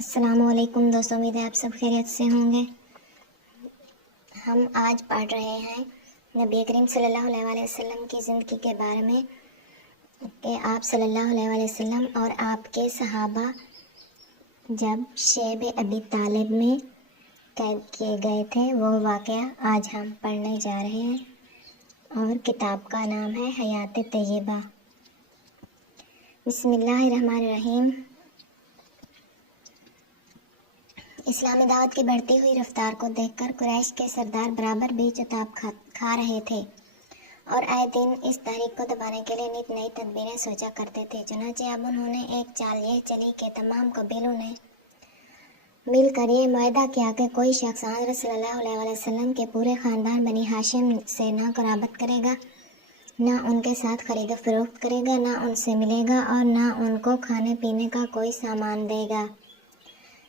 السلام علیکم دوستوں، امید ہے آپ سب خیریت سے ہوں گے۔ ہم آج پڑھ رہے ہیں نبی کریم صلی اللہ علیہ وسلم کی زندگی کے بارے میں کہ آپ صلی اللہ علیہ وسلم اور آپ کے صحابہ جب شیب ابی طالب میں قید کیے گئے تھے، وہ واقعہ آج ہم پڑھنے جا رہے ہیں، اور کتاب کا نام ہے حیات طیبہ۔ بسم اللہ الرحمن الرحیم۔ اسلامی دعوت کی بڑھتی ہوئی رفتار کو دیکھ کر قریش کے سردار برابر بھی چتاب کھا رہے تھے اور آئے دن اس تحریک کو دبانے کے لیے نت نئی تدبیریں سوچا کرتے تھے۔ چنانچہ اب انہوں نے ایک چال یہ چلی کہ تمام قبیلوں نے مل کر یہ معاہدہ کیا کہ کوئی شخص حضرت صلی اللہ علیہ وسلم کے پورے خاندان بنی ہاشم سے نہ قرابت کرے گا، نہ ان کے ساتھ خرید و فروخت کرے گا، نہ ان سے ملے گا اور نہ ان کو کھانے پینے کا کوئی سامان دے گا،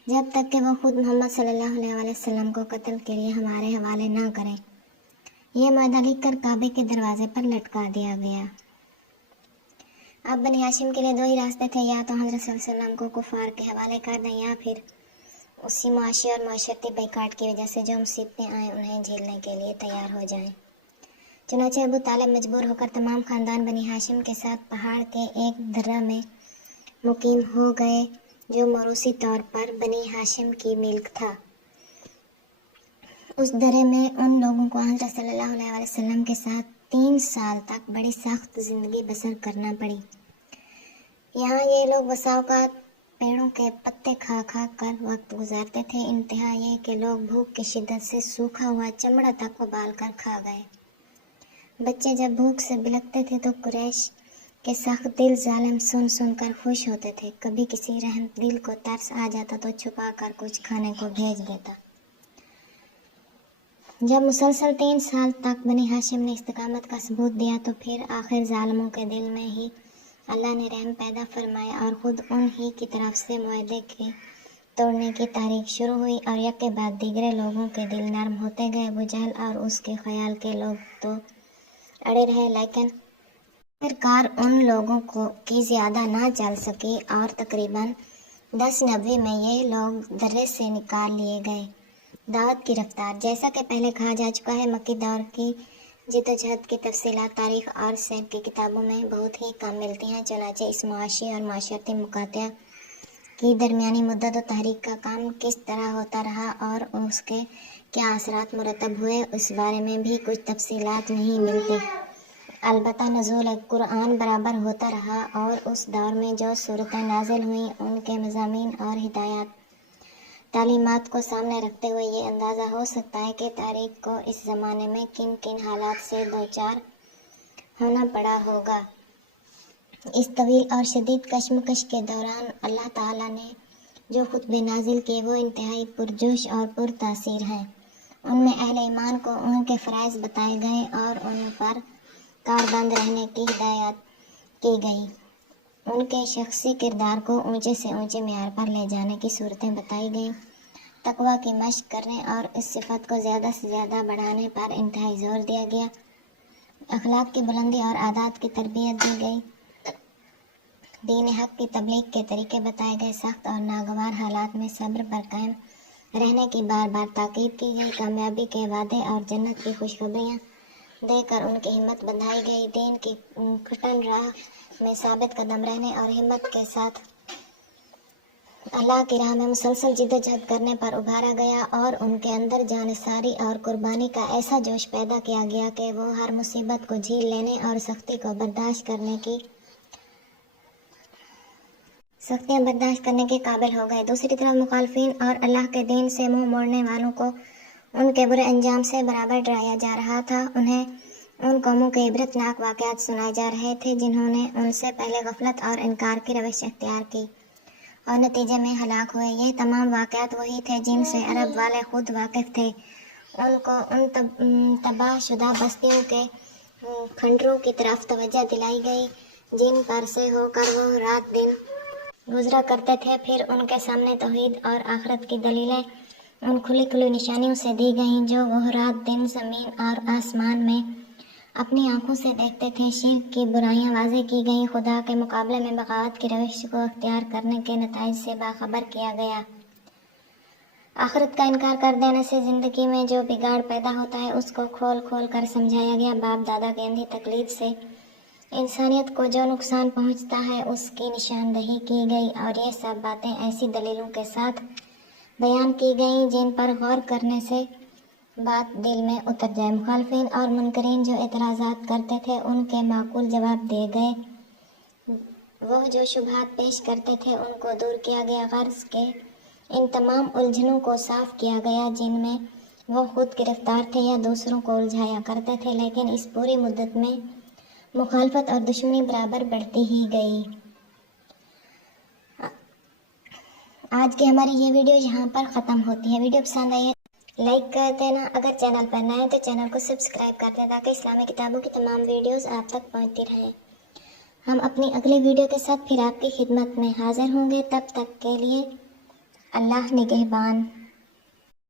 جب تک کہ وہ خود محمد صلی اللہ علیہ وسلم کو قتل کے لیے ہمارے حوالے نہ کریں۔ یہ معاہدہ لکھ کر کعبے کے دروازے پر لٹکا دیا گیا۔ اب بنی ہاشم کے لیے دو ہی راستے تھے، یا تو حضرت صلی اللہ علیہ وسلم کو کفار کے حوالے کر دیں، یا پھر اسی معاشی اور معاشرتی بائیکاٹ کی وجہ سے جو مصیبتیں آئیں انہیں جھیلنے کے لیے تیار ہو جائیں۔ چنانچہ ابو طالب مجبور ہو کر تمام خاندان بنی ہاشم کے ساتھ پہاڑ کے ایک درہ میں مقیم ہو گئے جو موروثی طور پر بنی ہاشم کی ملک تھا۔ اس درے میں ان لوگوں کو حضرت صلی اللہ علیہ وسلم کے ساتھ 3 سال تک بڑی سخت زندگی بسر کرنا پڑی۔ یہاں یہ لوگ بسا اوقات پیڑوں کے پتے کھا کھا کر وقت گزارتے تھے، انتہا یہ کہ لوگ بھوک کی شدت سے سوکھا ہوا چمڑا تک ابال کر کھا گئے۔ بچے جب بھوک سے بلکتے تھے تو قریش کے سخت دل ظالم سن سن کر خوش ہوتے تھے، کبھی کسی رحم دل کو ترس آ جاتا تو چھپا کر کچھ کھانے کو بھیج دیتا۔ جب مسلسل 3 سال تک بنی ہاشم نے استقامت کا ثبوت دیا تو پھر آخر ظالموں کے دل میں ہی اللہ نے رحم پیدا فرمایا اور خود ان ہی کی طرف سے معاہدے کے توڑنے کی تحریک شروع ہوئی، اور یک کے بعد دیگرے لوگوں کے دل نرم ہوتے گئے۔ ابو جہل اور اس کے خیال کے لوگ تو اڑے رہے، لیکن آخرکار ان لوگوں کی زیادہ نہ چل سکی اور تقریباً 1090 میں یہ لوگ درے سے نکال لیے گئے۔ دعوت کی رفتار، جیسا کہ پہلے کہا جا چکا ہے، مکی دور کی جدوجہد کی تفصیلات تاریخ اور سیر کی کتابوں میں بہت ہی کم ملتی ہیں۔ چنانچہ اس معاشی اور معاشرتی مقاطعہ کی درمیانی مدت و تحریک کا کام کس طرح ہوتا رہا اور اس کے کیا اثرات مرتب ہوئے، اس بارے میں بھی کچھ تفصیلات نہیں ملتی۔ البتہ نزول قرآن برابر ہوتا رہا اور اس دور میں جو صورتیں نازل ہوئیں ان کے مضامین اور ہدایات تعلیمات کو سامنے رکھتے ہوئے یہ اندازہ ہو سکتا ہے کہ تاریخ کو اس زمانے میں کن کن حالات سے دوچار ہونا پڑا ہوگا۔ اس طویل اور شدید کشمکش کے دوران اللہ تعالیٰ نے جو خطبے نازل کیے وہ انتہائی پرجوش اور پرتاثیر ہیں۔ ان میں اہل ایمان کو ان کے فرائض بتائے گئے اور ان پر کاربند رہنے کی ہدایت کی گئی۔ ان کے شخصی کردار کو اونچے سے اونچے معیار پر لے جانے کی صورتیں بتائی گئیں۔ تقویٰ کی مشق کرنے اور اس صفت کو زیادہ سے زیادہ بڑھانے پر انتہائی زور دیا گیا۔ اخلاق کی بلندی اور عادات کی تربیت دی گئی۔ دین حق کی تبلیغ کے طریقے بتائے گئے۔ سخت اور ناگوار حالات میں صبر پر قائم رہنے کی بار بار تاکید کی گئی۔ کامیابی کے وعدے اور جنت کی خوشخبریاں دے کر ان کی ہمت بندھائی گئی۔ دین کی کھٹن راہ میں ثابت قدم رہنے اور ہمت کے ساتھ اللہ کی راہ میں مسلسل جدوجہد کرنے پر ابھارا گیا اور ان کے اندر جانثاری اور قربانی کا ایسا جوش پیدا کیا گیا کہ وہ ہر مصیبت کو جھیل لینے اور سختیاں برداشت کرنے کے قابل ہو گئے۔ دوسری طرف مخالفین اور اللہ کے دین سے منہ موڑنے والوں کو ان کے برے انجام سے برابر ڈرایا جا رہا تھا۔ انہیں ان قوموں کے عبرتناک واقعات سنائے جا رہے تھے جنہوں نے ان سے پہلے غفلت اور انکار کی روش اختیار کی اور نتیجے میں ہلاک ہوئے۔ یہ تمام واقعات وہی تھے جن سے عرب والے خود واقف تھے۔ ان کو ان تباہ شدہ بستیوں کے کھنڈروں کی طرف توجہ دلائی گئی جن پر سے ہو کر وہ رات دن گزرا کرتے تھے۔ پھر ان کے سامنے توحید اور آخرت کی دلیلیں ان کھلی کھلی نشانیوں سے دی گئیں جو وہ رات دن زمین اور آسمان میں اپنی آنکھوں سے دیکھتے تھے۔ شرک کی برائیاں واضح کی گئیں۔ خدا کے مقابلے میں بغاوت کی روش کو اختیار کرنے کے نتائج سے باخبر کیا گیا۔ آخرت کا انکار کر دینے سے زندگی میں جو بگاڑ پیدا ہوتا ہے اس کو کھول کھول کر سمجھایا گیا۔ باپ دادا کی اندھی تقلید سے انسانیت کو جو نقصان پہنچتا ہے اس کی نشاندہی کی گئی، اور یہ سب باتیں ایسی دلیلوں کے ساتھ بیان کی گئیں جن پر غور کرنے سے بات دل میں اتر جائے۔ مخالفین اور منکرین جو اعتراضات کرتے تھے ان کے معقول جواب دیے گئے، وہ جو شبہات پیش کرتے تھے ان کو دور کیا گیا۔ غرض کے ان تمام الجھنوں کو صاف کیا گیا جن میں وہ خود گرفتار تھے یا دوسروں کو الجھایا کرتے تھے، لیکن اس پوری مدت میں مخالفت اور دشمنی برابر بڑھتی ہی گئی۔ آج کی ہماری یہ ویڈیو یہاں پر ختم ہوتی ہے۔ ویڈیو پسند آئی ہے لائک کر دینا، اگر چینل پر نئے ہیں تو چینل کو سبسکرائب کر دیں تاکہ اسلامی کتابوں کی تمام ویڈیوز آپ تک پہنچتی رہیں۔ ہم اپنی اگلی ویڈیو کے ساتھ پھر آپ کی خدمت میں حاضر ہوں گے، تب تک کے لیے اللہ نگہبان۔